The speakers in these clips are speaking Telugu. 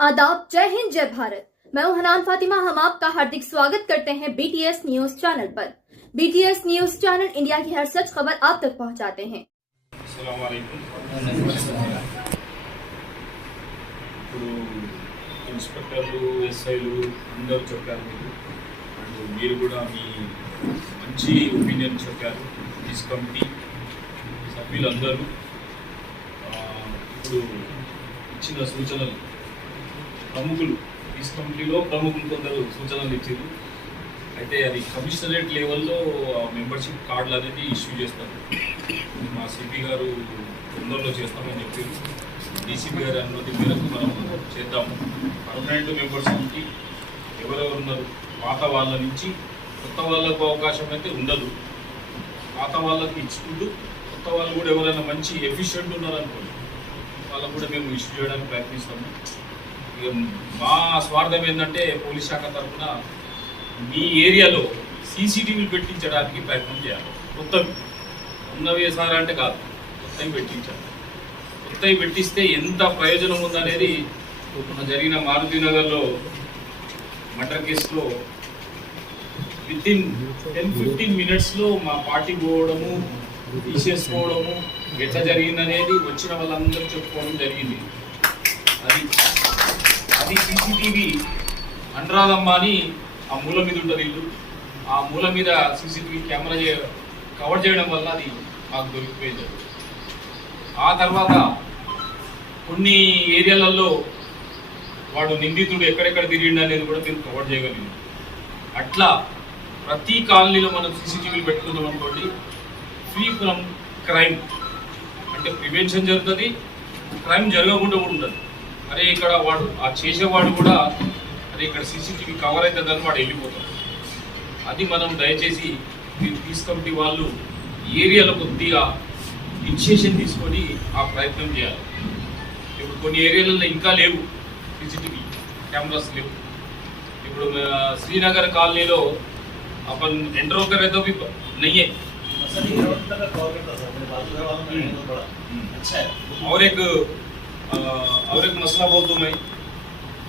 आदाब, जय हिंद, जय भारत। मैं हूं हनान फातिमा। हम आपका हार्दिक स्वागत करते हैं बीटीएस न्यूज चैनल पर। बीटीएस न्यूज चैनल इंडिया की हर सच खबर आप तक पहुंचाते हैं। ఇన్స్పెక్టర్లు ఎస్ఐలు అందరూ చెప్పారు మీరు కూడా మీ మంచి ఒపీనియన్ చెప్పారు. పీస్ కమిటీ సభ్యులందరూ ఇప్పుడు ఇచ్చిన సూచనలు ప్రముఖులు పీస్ కమిటీలో ప్రముఖులు కొందరు సూచనలు ఇచ్చారు. అయితే అది కమిషనరేట్ లెవెల్లో మెంబర్షిప్ కార్డులు అనేది ఇష్యూ చేస్తారు. మా సిపి గారు తొందరలో చేస్తామని చెప్పారు. డీసీపీ గారి అనుమతి మేరకు మనం చేద్దాము. పర్మనెంట్ మెంబర్షిప్కి ఎవరెవరు ఉన్నారు, పాత వాళ్ళ నుంచి కొత్త వాళ్ళకు అవకాశం అయితే ఉండదు. పాత వాళ్ళకి ఇచ్చుకుంటూ కొత్త వాళ్ళు కూడా ఎవరైనా మంచి ఎఫిషియెంట్ ఉన్నారనుకోండి వాళ్ళకు కూడా మేము ఇష్యూ చేయడానికి ప్రయత్నిస్తాము. ఇక మా స్వార్థం ఏంటంటే పోలీస్ శాఖ తరఫున మీ ఏరియాలో సీసీటీవీలు పెట్టించడానికి ప్రయత్నం చేయాలి. కొత్తవి ఉన్నవి సార్ అంటే కాదు, కొత్తవి పెట్టించాలి. కొత్తవి పెట్టిస్తే ఎంత ప్రయోజనం ఉందనేది జరిగిన మారుతి నగర్లో మర్డర్ కేసులో వితిన్ 10-15 మినిట్స్లో మా పార్టీ పోవడము, తీసేసుకోవడము ఎట్లా జరిగిందనేది వచ్చిన వాళ్ళందరూ చెప్పుకోవడం జరిగింది. అది సీసీటీవీ అంటరాదమ్మా అని ఆ మూల మీద ఉంటుంది ఇల్లు. ఆ మూల మీద సీసీటీవీ కెమెరా కవర్ చేయడం వల్ల అది మాకు దొరికిపోయింది. ఆ తర్వాత కొన్ని ఏరియాలలో వాడు నిందితుడు ఎక్కడెక్కడ తిరిగిండు అనేది కూడా మీరు కవర్ చేయగలిగింది. అట్లా ప్రతి కాలనీలో మనం సీసీటీవీలు పెట్టుకుందాం అనుకోండి, ఫ్రీ ఫ్రమ్ క్రైమ్ అంటే ప్రివెన్షన్ జరుగుతుంది, క్రైమ్ జరగకుండా కూడా ఉండదు. అరే ఇక్కడ వాడు ఆ చేసేవాడు కూడా అరే ఇక్కడ సీసీటీవీ కవర్ అవుతుందని వాడు వెళ్ళిపోతాడు. అది మనం దయచేసి మీరు పీస్ కమిటీ వాళ్ళు ఏరియాలో కొద్దిగా ఇనిషియేషన్ తీసుకొని ఆ ప్రయత్నం చేయాలి. ఇప్పుడు కొన్ని ఏరియాలలో ఇంకా లేవు సీసీటీవీ కెమెరాస్ లేవు. ఇప్పుడు श्रीनगर कॉलोनी लो अपन एंटर होकर तो भी नहीं है। और एक मसला बोलता हूँ मैं,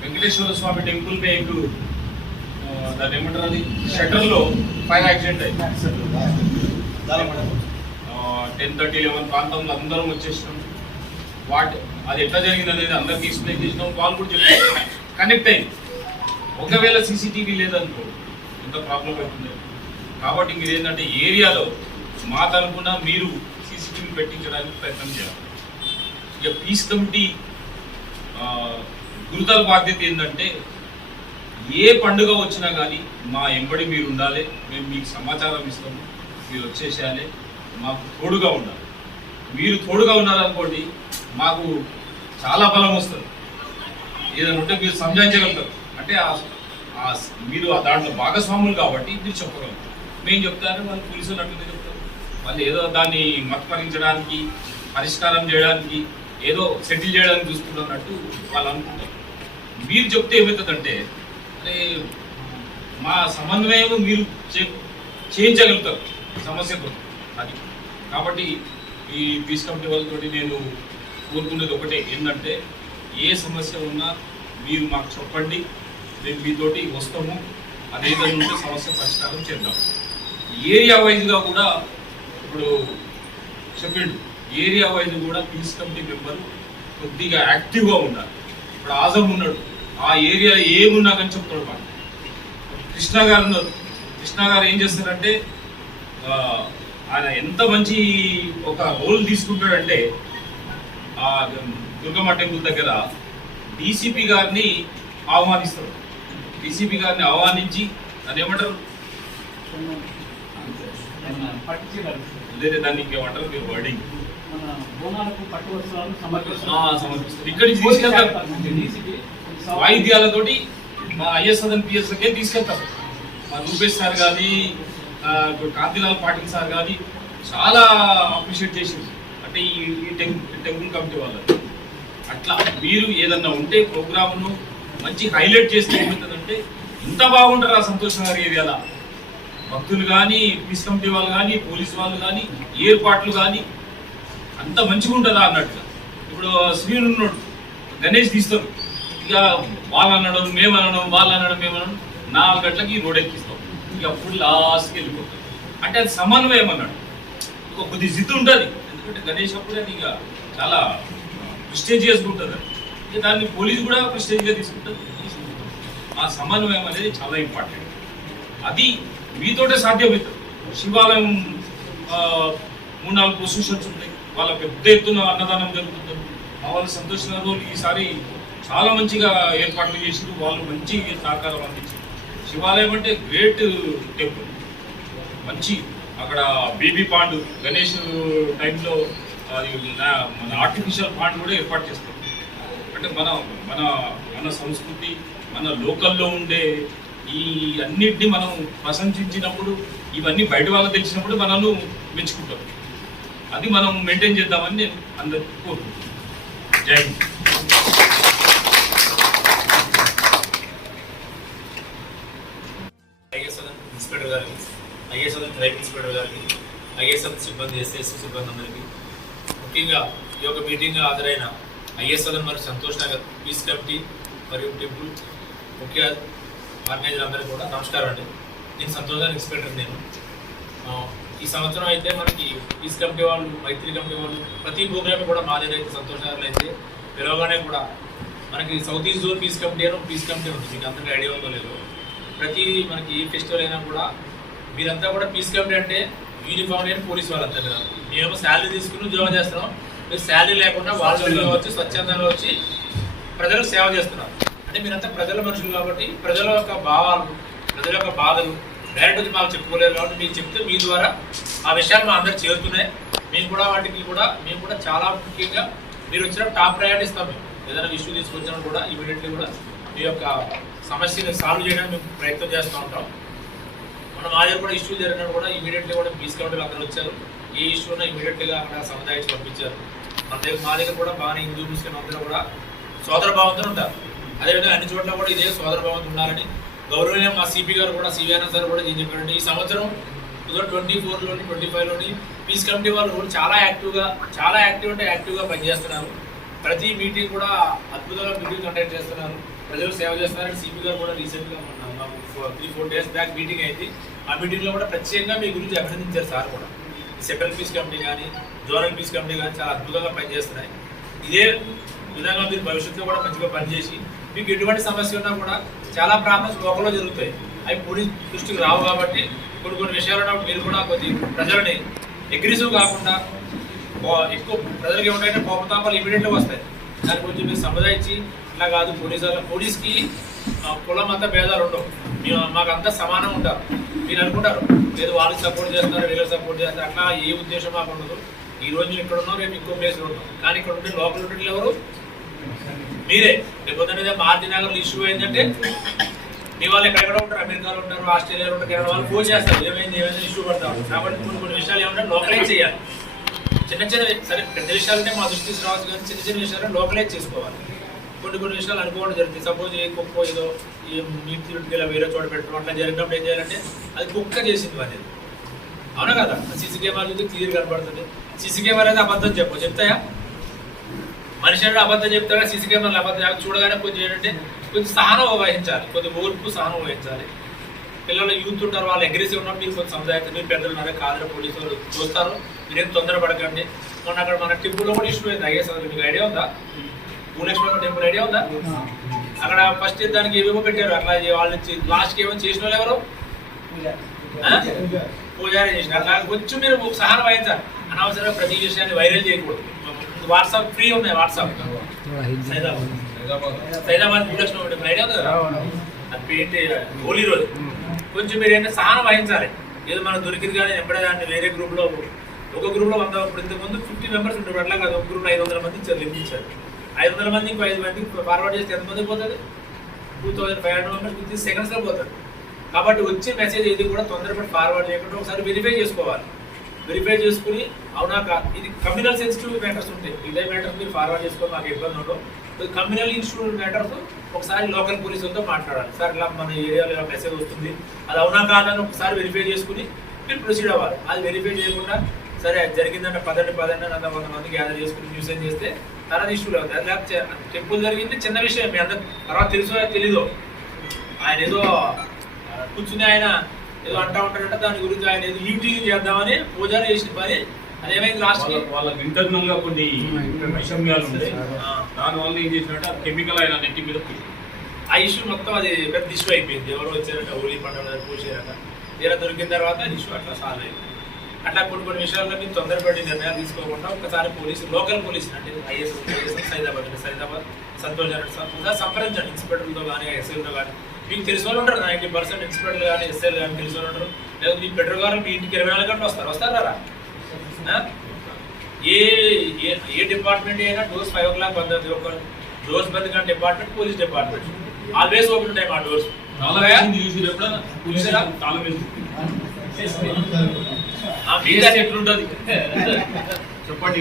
वेंकटेश्वर स्वामी टेंपल में एक शटर लो फायर एक्सीडेंट है. 10-11 ప్రాంతంలో అందరం వచ్చేసినాం. అది ఎట్లా జరిగింది అనేది అందరికి ఎక్స్ప్లెయిన్ చేసినాం. వాళ్ళు కూడా చెప్పారు కనెక్ట్ అయింది. ఒకవేళ సీసీటీవీ లేదనుకో ఎంత ప్రాబ్లం అవుతుంది. కాబట్టి మీరు ఏంటంటే ఏరియాలో మా తరఫున మీరు సీసీటీవీ పెట్టించడానికి ప్రయత్నం చేయాలి. ఇక పీస్ కమిటీ గురుతర బాధ్యత ఏంటంటే ఏ పండుగ వచ్చినా కానీ మా ఎంబడి మీరు ఉండాలి. మేము మీకు సమాచారం ఇస్తాము, మీరు వచ్చేసేయాలి, మాకు తోడుగా ఉండాలి. మీరు తోడుగా ఉన్నారనుకోండి మాకు చాలా బలం వస్తుంది. ఏదైనా ఉంటే మీరు సంజాయించగలుగుతారు. అంటే మీరు దాంట్లో భాగస్వాములు కాబట్టి మీరు చెప్పగలుగుతారు. మేము చెప్తారు, వాళ్ళు పోలీసులు అట్లనే చెప్తారు. వాళ్ళు ఏదో దాన్ని మతపరించడానికి, పరిష్కారం చేయడానికి, ఏదో సెటిల్ చేయడానికి చూస్తున్నట్టు వాళ్ళు అనుకుంటారు. మీరు చెప్తే ఏమవుతుందంటే అరే మా సమన్వయం మీరు చేయించగలుగుతారు సమస్యతో. అది కాబట్టి ఈ పీస్ కమిటీ వాళ్ళతో నేను కోరుకునేది ఒకటే ఏంటంటే ఏ సమస్య ఉన్నా మీరు మాకు చెప్పండి, మేము మీతోటి వస్తాము. అదేదైనా ఉంటే సమస్య పరిష్కారం చేద్దాం. ఏరియా వైజ్గా కూడా ఇప్పుడు చెప్పిండు, ఏరియా వైజ్ కూడా పీస్ కమిటీ మెంబర్ కొద్దిగా యాక్టివ్గా ఉండాలి. ఇప్పుడు ఆజం ఉన్నాడు, ఆ ఏరియా ఏమున్నా కానీ చెప్తాడు. మాట కృష్ణ గారు ఉన్నారు. కృష్ణ గారు ఏం చేస్తారంటే ఆయన ఎంత మంచి ఒక రోల్ తీసుకుంటాడంటే ఆ దుర్గమ్మ టెంపుల్ దగ్గర డీసీపీ గారిని ఆహ్వానిస్తారు. డీసీపీ గారిని ఆహ్వానించి దాన్ని ఏమంటారు, లేదా దాన్ని ఇంకేమంటారు మీరు వర్డింగ్ సమర్పిస్తారు. ఇక్కడి నుంచి తీసుకెళ్తారు వాయిద్యాలతోటి. మా ఐఎస్ఎస్ అండ్ పిఎస్కే తీసుకెళ్తారు. మా రూపేష్ సార్ కానీ కాంతిలాల్ పాటిల్ సార్ కానీ చాలా అప్రిషియేట్ చేసింది. అంటే ఈ టెంపుల్ కమిటీ వాళ్ళకి అట్లా మీరు ఏదన్నా ఉంటే ప్రోగ్రామ్ను మంచి హైలైట్ చేస్తే ఏమవుతుందంటే ఇంత బాగుంటారు ఆ సంతోష్ నగర్ ఏరియాలో భక్తులు కానీ, పీస్ కమిటీ వాళ్ళు కానీ, పోలీసు వాళ్ళు కానీ, ఏర్పాట్లు కానీ అంత మంచిగా ఉంటుందా అన్నట్టుగా. ఇప్పుడు శ్రీనున్నాడు, గణేష్ తీస్తారు, ఇక వాళ్ళు అనడం మేము అనడం వాళ్ళు అనడం మేము అనడం 4 గంటలకి రోడ్ ఎక్కిస్తాం. ఇక అప్పుడు లాస్ట్కి వెళ్ళిపోతాం. అంటే అది సమన్వయం అన్నాడు. ఒక కొద్ది జిద్దు ఉంటుంది. ఎందుకంటే గణేష్ అప్పుడు అది ఇక చాలా ప్రిస్టేజియస్గా ఉంటుంది. ఇక దాన్ని పోలీసు కూడా ప్రిస్టేజ్గా తీసుకుంటుంది. ఆ సమన్వయం అనేది చాలా ఇంపార్టెంట్. అది మీతోటే సాధ్యమవుతుంది. శివాలయం 3-4 పొజిషన్స్ ఉంటాయి. వాళ్ళ పెద్ద ఎత్తున అన్నదానం జరుగుతుంది. వాళ్ళ సంతోష్ నగర్ ఈసారి చాలా మంచిగా ఏర్పాట్లు చేసి వాళ్ళు మంచి సహకారం అందించారు. శివాలయం అంటే గ్రేట్ టెంపుల్. మంచి అక్కడ బేబీ పాండ్ గణేష్ టైంలో అది మన ఆర్టిఫిషియల్ పాండ్ కూడా ఏర్పాటు చేస్తాం. అంటే మన మన మన సంస్కృతి మన లోకల్లో ఉండే ఈ అన్నిటిని మనం ప్రశంసించినప్పుడు ఇవన్నీ బయట వాళ్ళకి తెలిసినప్పుడు మనల్ని మెచ్చుకుంటాం. అది మనం మెయింటైన్ చేద్దామని నేను అందరికీ కోరుకుంటున్నాను. జై హింద్. ఇన్స్పెక్టర్ గారికి, ఐఎస్ఎల్ క్రైమ్ ఇన్స్పెక్టర్ గారికి, ఐఎస్ఎల్ సిబ్బంది, ఎస్ఎస్సి సిబ్బంది అందరికీ, ముఖ్యంగా ఈ యొక్క మీటింగ్ హాజరైన ఐఎస్ఎల్ మరియు సంతోష్ నగర్ పీస్ కమిటీ మరియు టెంపుల్ ముఖ్య ఆర్గనైజర్ అందరికీ కూడా నమస్కారం అండి. నేను సంతోష్ నగర్ ఇన్స్పెక్టర్. నేను ఈ సంవత్సరం అయితే మనకి పీస్ కమిటీ వాళ్ళు, మైత్రి కమిటీ వాళ్ళు ప్రతి ప్రోగ్రామ్ కూడా మా దగ్గర అయితే సంతోష్ నగర్లో అయితే పిలవగానే కూడా మనకి south east zone peace committee అని పీస్ కమిటీ ఉంది. మీకు అంతగా ఐడియా ఉందో లేదో. ప్రతి మనకి ఏ ఫెస్టివల్ అయినా కూడా మీరంతా కూడా పీస్ కమిటీ అంటే యూనిఫామ్ లేని పోలీసు వాళ్ళంతా కదా. మేము శాలరీ తీసుకుని ఉద్యోగం చేస్తున్నాం. మీరు శాలరీ లేకుండా వాళ్ళు వచ్చి స్వచ్ఛందంగా వచ్చి ప్రజలకు సేవ చేస్తున్నారు. అంటే మీరంతా ప్రజల మనుషులు కాబట్టి ప్రజల యొక్క భావాలు, ప్రజల యొక్క బాధలు డైరెక్ట్ వచ్చి మాకు చెప్పుకోలేరు కాబట్టి మీకు చెప్తే మీ ద్వారా ఆ విషయాలు మా అందరికి చేరుతున్నాయి. మేము కూడా వాటికి కూడా మేము కూడా చాలా ముఖ్యంగా మీరు వచ్చిన టాప్ ప్రయారిటీ ఇస్తాం. మేము ఏదైనా ఇష్యూ తీసుకొచ్చినా కూడా ఇమీడియట్లీ కూడా మీ యొక్క సమస్యను సాల్వ్ చేయడానికి మేము ప్రయత్నం చేస్తూ ఉంటాం. మన మా దగ్గర కూడా ఇష్యూ జరిగినప్పుడు కూడా ఇమీడియట్లీ కూడా పీస్ కమిటీలు అందరూ వచ్చారు. ఏ ఇష్యూ ఉన్నా ఇమీడియట్లీగా అక్కడ సముదాయించి పంపించారు. మా దగ్గర కూడా బాగానే హిందూ ముస్లిం అందరూ కూడా సోదర భావంతో ఉంటారు. అదేవిధంగా అన్ని చోట్ల కూడా ఇదే సోదర భావంతో ఉండాలని గౌరవనీయ మా సిపి గారు కూడా, సివిఆర్ సార్ కూడా ఏం చెప్పారంటే ఈ సంవత్సరం 2024లోని 25లోని పీస్ కమిటీ వాళ్ళు కూడా చాలా యాక్టివ్గా పనిచేస్తున్నారు. ప్రతి మీటింగ్ కూడా అద్భుతంగా మీటింగ్ కండక్ట్ చేస్తున్నారు. ప్రజలు సేవ చేస్తున్నారని సిపి గారు కూడా రీసెంట్గా 3-4 డేస్ బ్యాక్ మీటింగ్ అయింది. ఆ మీటింగ్లో కూడా ప్రత్యేకంగా మీ గురించి అభినందించారు సార్ కూడా. సెంట్రల్ పీస్ కమిటీ కానీ జోనల్ పీస్ కమిటీ కానీ చాలా అద్భుతంగా పనిచేస్తున్నాయి. ఇదే విధంగా మీరు భవిష్యత్తులో కూడా మంచిగా పనిచేసి మీకు ఎటువంటి సమస్య ఉన్నా కూడా చాలా ప్రాబ్లమ్స్ లోకల్లో జరుగుతాయి. అవి పోలీస్ దృష్టికి రావు కాబట్టి కొన్ని విషయాలు ఉన్నప్పుడు మీరు కూడా కొద్ది ప్రజలని అగ్రెసివ్ కాకుండా ఎక్కువ ప్రజలకి ఏమిటంటే కోపతాపాలు ఇమీడియట్గా వస్తాయి. దాని గురించి మీరు సముదాయించి ఇట్లా కాదు పోలీస్కి కులం అంతా భేదాలు ఉండవు. మాకు అంతా సమానం ఉంటారు. మీరు అనుకుంటారు లేదు వాళ్ళకి సపోర్ట్ చేస్తున్నారు వీళ్ళకి సపోర్ట్ చేస్తారు అట్లా ఏ ఉద్దేశం మాకు ఉండదు. ఈ రోజు మీరు ఇక్కడ ఉన్నాం, రేపు ఇంకో ప్లేస్లో ఉన్నాం. కానీ ఇక్కడ ఉంటే లోకల్ ఉంటే ఎవరు మీరే. రేపు మారుతినగర్లో ఇష్యూ ఏంటంటే మీ వాళ్ళు ఎక్కడెక్కడ ఉంటారు, అమెరికాలో ఉంటారు, ఆస్ట్రేలియాలో ఉంటారు, కెనడా వాళ్ళు ఫోన్ చేస్తారు ఏమైంది ఇష్యూ పడతారు. కాబట్టి కొన్ని విషయాలు ఏమంటే లోకలైజ్ చేయాలి. చిన్న సరే పెద్ద విషయాలంటే మా దృష్టికి రావచ్చు కానీ చిన్న విషయాలు లోకలైజ్ చేసుకోవాలి. కొన్ని విషయాలు అనుకోవడం జరుగుతుంది. సపోజ్ ఏ కుక్క ఏదో ఈ మీట్ తిరుగుతుగా వేరే చోట పెట్టడం అట్లా జరిగినప్పుడు ఏం చేయాలంటే అది కుక్క చేసింది అనేది అవునా కదా. సీసీ కెమెరా చూస్తే క్లియర్ కనపడుతుంది. సీసీ కెమెరా అయితే అబద్ధం చెప్తాయా? మనిషి అంటే అబద్ధం చెప్తారా? సీసీ కెమెరాలు అబద్ధం చూడగానే కొంచెం ఏంటంటే కొంచెం సహనం వహించాలి, కొంచెం ఓర్పు సహనం వహించాలి. పిల్లలు యూత్ ఉంటారు, వాళ్ళు అగ్రెసివ్ ఉన్నప్పుడు మీరు కొంచెం సముదాయం మీరు పెద్దలు ఉన్నారా కాదు పోలీసు వాళ్ళు చూస్తారు. మీరేం తొందరపడకండి. మొన్న అక్కడ మన టెంపుల్లో కూడా ఇష్యూ అయింది. ఐఎస్ మీకు ఐడియా ఉందా? భూలక్ష్మి టెంపుల్ ఐడియా ఉందా? అక్కడ ఫస్ట్ దానికి ఏమేమో పెట్టారు. అట్లా వాళ్ళు లాస్ట్కి ఏమో చేసిన వాళ్ళు ఎవరు పూజారి చేసిన. అట్లా కొంచెం మీరు సహనం వహించాలి. అనవసరంగా ప్రతి విషయాన్ని వైరల్ చేయకూడదు. వాట్సాప్ ఫ్రీ ఉన్నాయి. WhatsApp Saidabad Bhulakshmi temple idea ఉంది కదా, అది పెయింట్ హోలీ రోజు కొంచెం మీరు ఏంటంటే సహనం వహించాలి. ఏదో మనకు దొరికింది కానీ ఎప్పుడే దాన్ని వేరే గ్రూప్లో ఒక గ్రూప్లో 100 ఇప్పుడు ఇంతకుముందు 50 మెంబర్స్ ఉంటారు. అట్లా కాదు ఒక గ్రూప్లో 500 మంది ఇచ్చారు, లింక్ ఇచ్చారు. 500 మంది ఇంకో 5 మందికి ఫార్వర్డ్ చేస్తే ఎంతమంది పోతుంది? 2500 మెంబర్స్ 50 సెకండ్స్లో పోతుంది. కాబట్టి వచ్చే మెసేజ్ ఏది కూడా తొందరపడి ఫార్వర్డ్ చేయకుండా ఒకసారి వెరిఫై చేసుకోవాలి. వెరిఫై చేసుకుని అవునా ఇది కమ్యూనల్ సెన్సిటివ్ మ్యాటర్స్ ఉంటాయి. ఇదే మ్యాటర్స్ మీరు ఫార్వర్డ్ చేసుకోవాలి, మాకు ఇబ్బంది ఉండవు. కమ్యూనల్ ఇన్స్టిట్యూట్ మ్యాటర్స్ ఒకసారి లోకల్ పోలీసులతో మాట్లాడాలి. సార్ ఇలా మన ఏరియాలో ఇలా మెసేజ్ వస్తుంది, అది అవునా కాదని ఒకసారి వెరిఫై చేసుకుని మీరు ప్రొసీడ్ అవ్వాలి. అది వెరిఫై చేయకుండా సరే జరిగిందంటే 10 100 మంది గ్యాదర్ చేసుకుని న్యూస్ ఏం చేస్తే తర్వాత ఇష్యూలు అవుతాయి. టెంపుల్ జరిగింది చిన్న విషయం, మీ అందరు తర్వాత తెలుసో తెలీదు. ఆయన ఏదో కూర్చుని ఆయన ఏదో అంటా ఉంటాడంటే దాని గురించి ఆయన ఏదో ఈవిటింగ్ చేద్దామని పూజారి చేసిన పని అదేమైంది లాస్ట్ వాళ్ళకి ఇంటర్నల్ గా కొన్ని వైషమ్యాలు ఉంటాయి. దానివల్ల ఏం చేసినట్టు ఆ కెమికల్ ఆయన నెట్టి మీద ఆ ఇష్యూ మొత్తం అది పెద్ద ఇష్యూ అయిపోయింది. ఎవరు వచ్చారంటే హోలీ పండుగ పూసారంట, తీరా దొరికిన తర్వాత ఇష్యూ అట్లా సాల్వ్ అయింది. అట్లా కొన్ని విషయాల్లో మీరు తొందరపడి నిర్ణయాలు తీసుకోకుండా ఒకసారి లోకల్ పోలీసు అంటే ఐఎస్ సైదాబాద్ సంతోష్ సంప్రదించండి. ఇన్స్పెక్టర్లతో కానీ ఎస్ఐలతో కానీ మీకు తెలిసిన వాళ్ళు ఉంటారు. 90% ఇన్స్పెక్టర్లు కానీ ఎస్ఐలు కానీ తెలిసిన వాళ్ళు ఉంటారు. లేదా మీ పెట్రోల్ గారు మీ ఇంటికి 24 గంటలు వస్తారా? ఏ డిపార్ట్మెంట్ అయినా డోర్స్ 5 o'clock బంద్ అవుతుంది. ఒక డోర్స్ బంద్ కానీ department police department always open ఉంటాయి మా డోర్స్. ఎట్లుంటది చెప్పండి.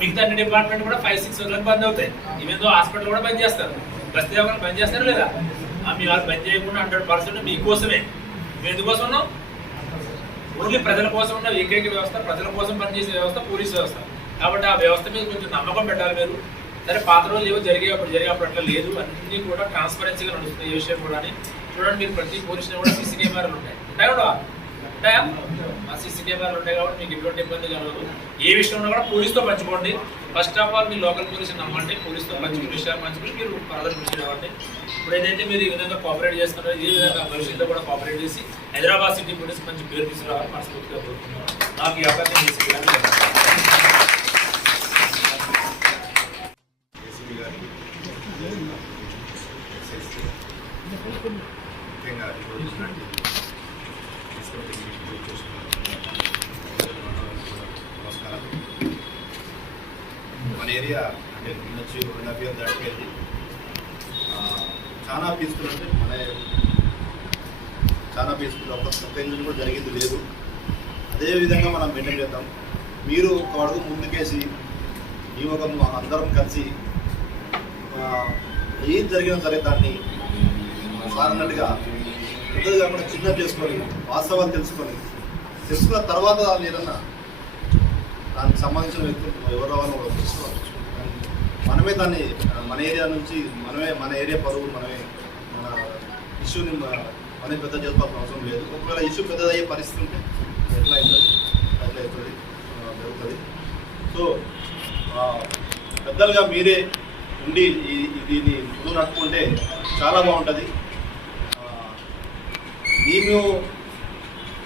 మిగతా అన్ని డిపార్ట్మెంట్ కూడా 5-6 o'clock బంద్ అవుతాయి. ఇవేందో హాస్పిటల్ కూడా బంద్ చేస్తారు, బస్తీ దవాఖాన బంద్ చేస్తారు లేదా? మీ వాళ్ళు బంద్ చేయకుండా 100% మీకోసమే. మేము ఎందుకోసం ఉన్నాం? ఓన్లీ ప్రజల కోసం ఉన్న ఏకైక వ్యవస్థ, ప్రజల కోసం పనిచేసే వ్యవస్థ పోలీస్ వ్యవస్థ. కాబట్టి ఆ వ్యవస్థ మీద కొంచెం నమ్మకం పెట్టాలి మీరు. సరే పాత రోజులు ఏవో జరిగేప్పుడు అట్లా లేదు, అన్నీ కూడా ట్రాన్స్పరెన్సీగా నడుస్తుంది. ఏ విషయం కూడా చూడండి, మీరు ప్రతి పోలీస్ కూడా సీసీ కెమెరాలు ఉంటాయా? ఆ సీసీ కెమెరాలు ఉంటాయి కాబట్టి మీకు ఎటువంటి ఇబ్బంది కలగదు. ఏ విషయంలో కూడా పోలీస్తో పంచుకోండి. First of all me local పోలీసుని నమ్మండి, పోలీస్తో పంచుకునే విషయాలు పంచుకుని మీరు ఫర్దర్ కృషి అవ్వండి. ఇప్పుడు ఏదైతే మీరు ఈ విధంగా కోఆపరేట్ చేస్తున్నారో ఈ విధంగా భవిష్యత్తులో కూడా కోఆపరేట్ చేసి హైదరాబాద్ సిటీ పోలీస్ మంచి పేరు తీసుకురావాలని మనస్ఫూర్తిగా కోరుతున్నాను. నాకు ఈ అవకాశం మన ఏరియా అంటే నుంచి 2.5 years దాటిపోయింది. చాలా పీస్ఫుల్ అంటే చాలా పీస్ఫుల్. ఒక్క ఇంజన్ కూడా జరిగింది లేదు. అదేవిధంగా మనం మెయింటైన్ చేద్దాం. మీరు ఒక అడుగు ముందుకేసి ఈ ఒక అందరం కలిసి ఏం జరిగినా సరే దాన్ని సార్ అన్నట్టుగా పెద్దది కాకుండా చిన్న చేసుకొని వాస్తవాలు తెలుసుకున్న తర్వాత దాన్ని ఏదన్నా దానికి సంబంధించిన వ్యక్తులు ఎవరు రావాలో కూడా తెలుసుకోవచ్చు. మనమే దాన్ని మన ఏరియా నుంచి మన ఏరియా పరువు మన ఇష్యూని మనమే పెద్ద చేసుకోవాల్సిన అవసరం లేదు. ఒకవేళ ఇష్యూ పెద్దదయ్యే పరిస్థితి ఉంటే ఎట్లా అవుతుంది జరుగుతుంది. సో పెద్దలుగా మీరే ఉండి దీన్ని ముందు నడుపుకుంటే చాలా బాగుంటుంది. మేము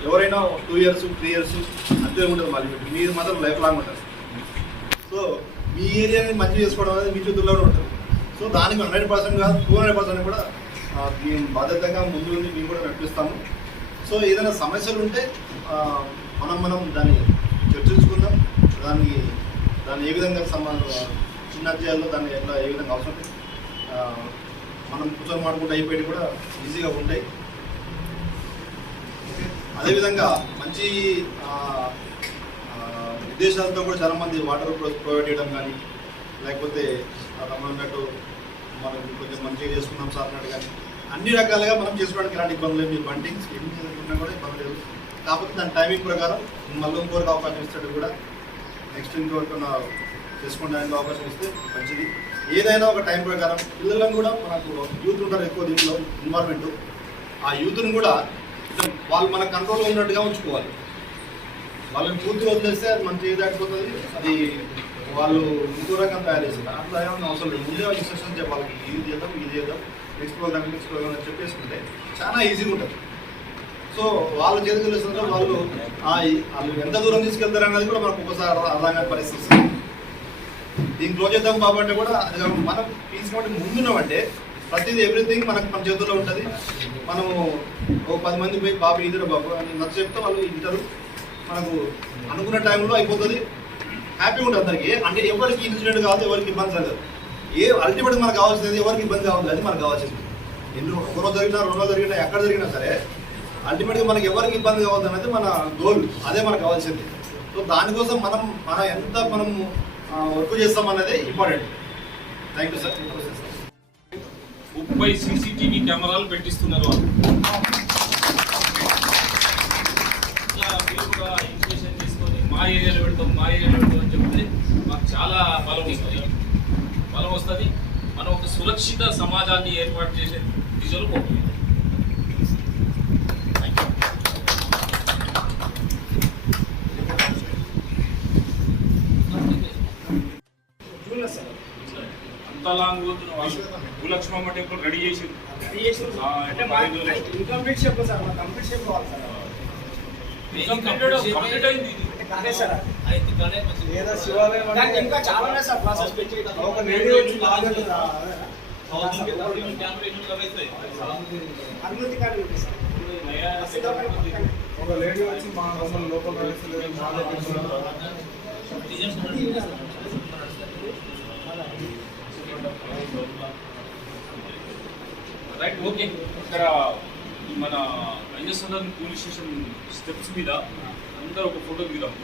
ఎవరైనా 2 years 3 years అంతే ఉంటుంది, మళ్ళీ మీరు మాత్రం లైఫ్ లాంగ్ ఉంటారు. సో మీ ఏరియాని మంచి చేసుకోవడం అనేది మీ చేతుల్లోనే ఉంటుంది. సో దానికి 100% కాదు 200% కూడా మేము బాధ్యతగా ముందు నుండి మేము కూడా నడిపిస్తాము. సో ఏదైనా సమస్యలు ఉంటే మనం దాన్ని చర్చించుకుందాం. దాన్ని ఏ విధంగా చిన్న చేయాలో దాన్ని ఎట్లా ఏ విధంగా అవసరం మనం కూర్చొని మాడుకుంటూ అయిపోయి కూడా ఈజీగా ఉంటాయి. అదేవిధంగా మంచి ఉద్దేశాలతో కూడా చాలామంది వాటర్ ప్రొవైడ్ చేయడం కానీ లేకపోతే అన్నట్టు మనం కొంచెం మంచిగా చేసుకున్నాం సార్ అన్నట్టు కానీ అన్ని రకాలుగా మనం చేసుకోవడానికి ఎలాంటి ఇబ్బంది లేదు. మీరు బండింగ్స్ ఎన్ని చేసుకున్నా కూడా ఇబ్బంది లేదు. కాకపోతే దాని టైమింగ్ ప్రకారం మళ్ళీ ఇంకోరికి అవకాశం ఇస్తాడు కూడా నెక్స్ట్ ఇంకొకరికన్నా చేసుకోవడానికి అవకాశం ఇస్తే మంచిది. ఏదైనా ఒక టైం ప్రకారం పిల్లలను కూడా మనకు యూత్ ఉంటారు ఎక్కువ దీంట్లో ఇన్వాల్వ్మెంట్. ఆ యూత్ని కూడా వాళ్ళు మన కంట్రోల్లో ఉన్నట్టుగా ఉంచుకోవాలి. వాళ్ళని పూర్తిగా వదిలేస్తే అది మంచి దాటిపోతుంది. అది వాళ్ళు ఇంకో రకం తయారు చేస్తారు. అట్లా ఏమన్నా అవసరం లేదు. ముందే ఇన్స్ట్రక్షన్ చెప్పాలి, ఇది చేద్దాం నెక్స్ట్ ప్రోగ్రామ్ అని చెప్పేసుకుంటే చాలా ఈజీగా ఉంటుంది. సో వాళ్ళ చేతికి తెలిసిన వాళ్ళు ఎంత దూరం తీసుకెళ్తారు అనేది కూడా మనకు ఒకసారి అర్థం కాని పరిస్థితి. దీన్ని క్లోజ్ చేద్దాం కాబట్టి కూడా మనం తీసుకుంటే ముందున్నామంటే ప్రతిదీ ఎవ్రీథింగ్ మన చేతుల్లో ఉంటుంది. మనము ఒక 10 మంది పోయి బాబు ఇద్దరు బాబు అని నచ్చ చెప్తే వాళ్ళు ఇంటారు. మనకు అనుకున్న టైంలో అయిపోతుంది. హ్యాపీగా ఉంటుంది అందరికీ. అంటే ఎవరికి ఇన్సిడెంట్ కాదు, ఎవరికి ఇబ్బంది జరగదు. అల్టిమేట్ మనకు కావాల్సింది ఎవరికి ఇబ్బంది కావాలి, అది మనకు కావాల్సింది. ఒకరోజు జరిగినా 2 రోజులు జరిగినా ఎక్కడ జరిగినా సరే అల్టిమేట్గా మనకి ఎవరికి ఇబ్బంది కావద్దు అనేది మన గోల్, అదే మనకు కావాల్సింది. సో దానికోసం మనం ఎంత మనం వర్క్ చేస్తాం అనేది important. Thank you sir. 30 CCTV కెమెరాలు పెట్టిస్తున్నారు వాళ్ళు. ఇట్లా మీరు కూడా ఇన్ఫర్మేషన్ తీసుకొని మా ఏరియాలో పెడతాం అని చెప్తే మాకు సురక్షిత సమాజాన్ని ఏర్పాటు చేసే దిశలో పోతుంది. అంత లాంగ్ పోతున్న వాళ్ళు భూలక్ష్మమ్మ టెంపుల్ రెడీ చేసి ఇన్కంప్లీట్ షేప్ సార్ మా కంప్లీట్ షేప్ కావాలి సార్ కంప్లీట్ అయింది ఇది. కాదే సార్ ఏదో శివాలయం అంటే ఇంకా చాలా ఉన్నాయి సార్ ప్రాసెస్ ఒక లేడీ వచ్చి లాగదు అనుమతి కార్డు ఉంది సార్ ఒక లేడీ వచ్చి మా మమ్మల్ని లోపల ప్రవేశించలేదు మా దగ్గర రైట్ ఓకే. ఇక్కడ మన ఐఎస్ఎల్ పోలీస్ స్టేషన్ స్టెప్స్ మీద అందరూ ఒక ఫోటో దిగుదాం.